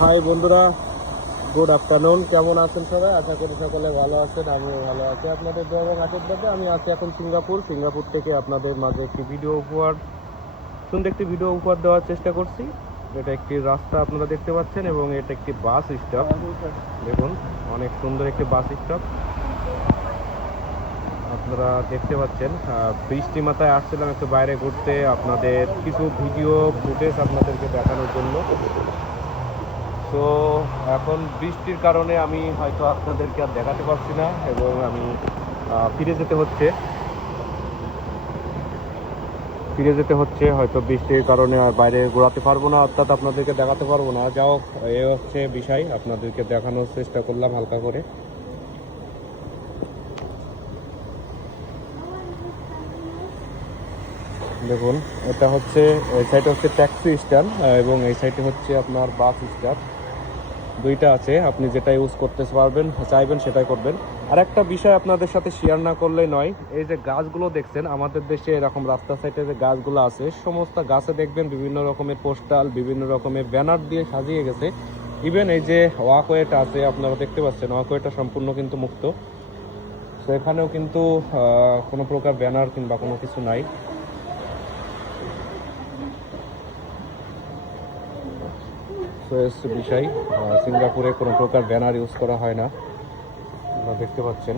High বন্ধুরা, good afternoon. কেমন আছেন সবাই? আশা করি সকলে ভালো আছেন, আমিও ভালো আছি। আপনাদের দোয়া এবং আশীর্বাদে আমি আছি এখন সিঙ্গাপুর থেকে আপনাদের মাঝে একটি সুন্দর একটি ভিডিও উপহার দেওয়ার চেষ্টা করছি। এটা একটি রাস্তা আপনারা দেখতে পাচ্ছেন এবং এটা একটি বাস স্টপ। দেখুন, অনেক সুন্দর একটি বাস স্টপ আপনারা দেখতে পাচ্ছেন। বৃষ্টি মাথায় আসছিলাম একটু বাইরে ঘুরতে, আপনাদের কিছু ভিডিও ফুটেজ আপনাদেরকে দেখানোর জন্য। তো এখন বৃষ্টির কারণে আমি হয়তো আপনাদেরকে আর দেখাতে পারছি না এবং আমি ফিরে যেতে হচ্ছে হয়তো বৃষ্টির কারণে আর বাইরে ঘোরাতে পারবো না, অর্থাৎ আপনাদেরকে দেখাতে পারবো না। যাও, এ হচ্ছে বিষয়, আপনাদেরকে দেখানোর চেষ্টা করলাম হালকা করে। দেখুন, এটা হচ্ছে, এই সাইডে হচ্ছে ট্যাক্সি স্ট্যান্ড এবং এই সাইডে হচ্ছে আপনার বাস স্টপ। দুইটা আছে, আপনি যেটা ইউজ করতে পারবেন, চাইবেন সেটাই করবেন। আর একটা বিষয় আপনাদের সাথে শেয়ার না করলেই নয়, এই যে গাছগুলো দেখছেন আমাদের দেশে, এরকম রাস্তা সাইডে যে গাছগুলো আছে, সমস্ত গাছে দেখবেন বিভিন্ন রকমের পোস্টাল, বিভিন্ন রকমের ব্যানার দিয়ে সাজিয়ে গেছে। ইভেন এই যে ওয়াকওয়েটা আছে, আপনারা দেখতে পাচ্ছেন ওয়াকওয়েটা সম্পূর্ণ কিন্তু মুক্ত। তো এখানেও কিন্তু কোনো প্রকার ব্যানার কিংবা কোনো কিছু নাই। তো বিষয়, সিঙ্গাপুরে কোনো প্রকার ব্যানার ইউজ করা হয় না, আপনারা দেখতে পাচ্ছেন।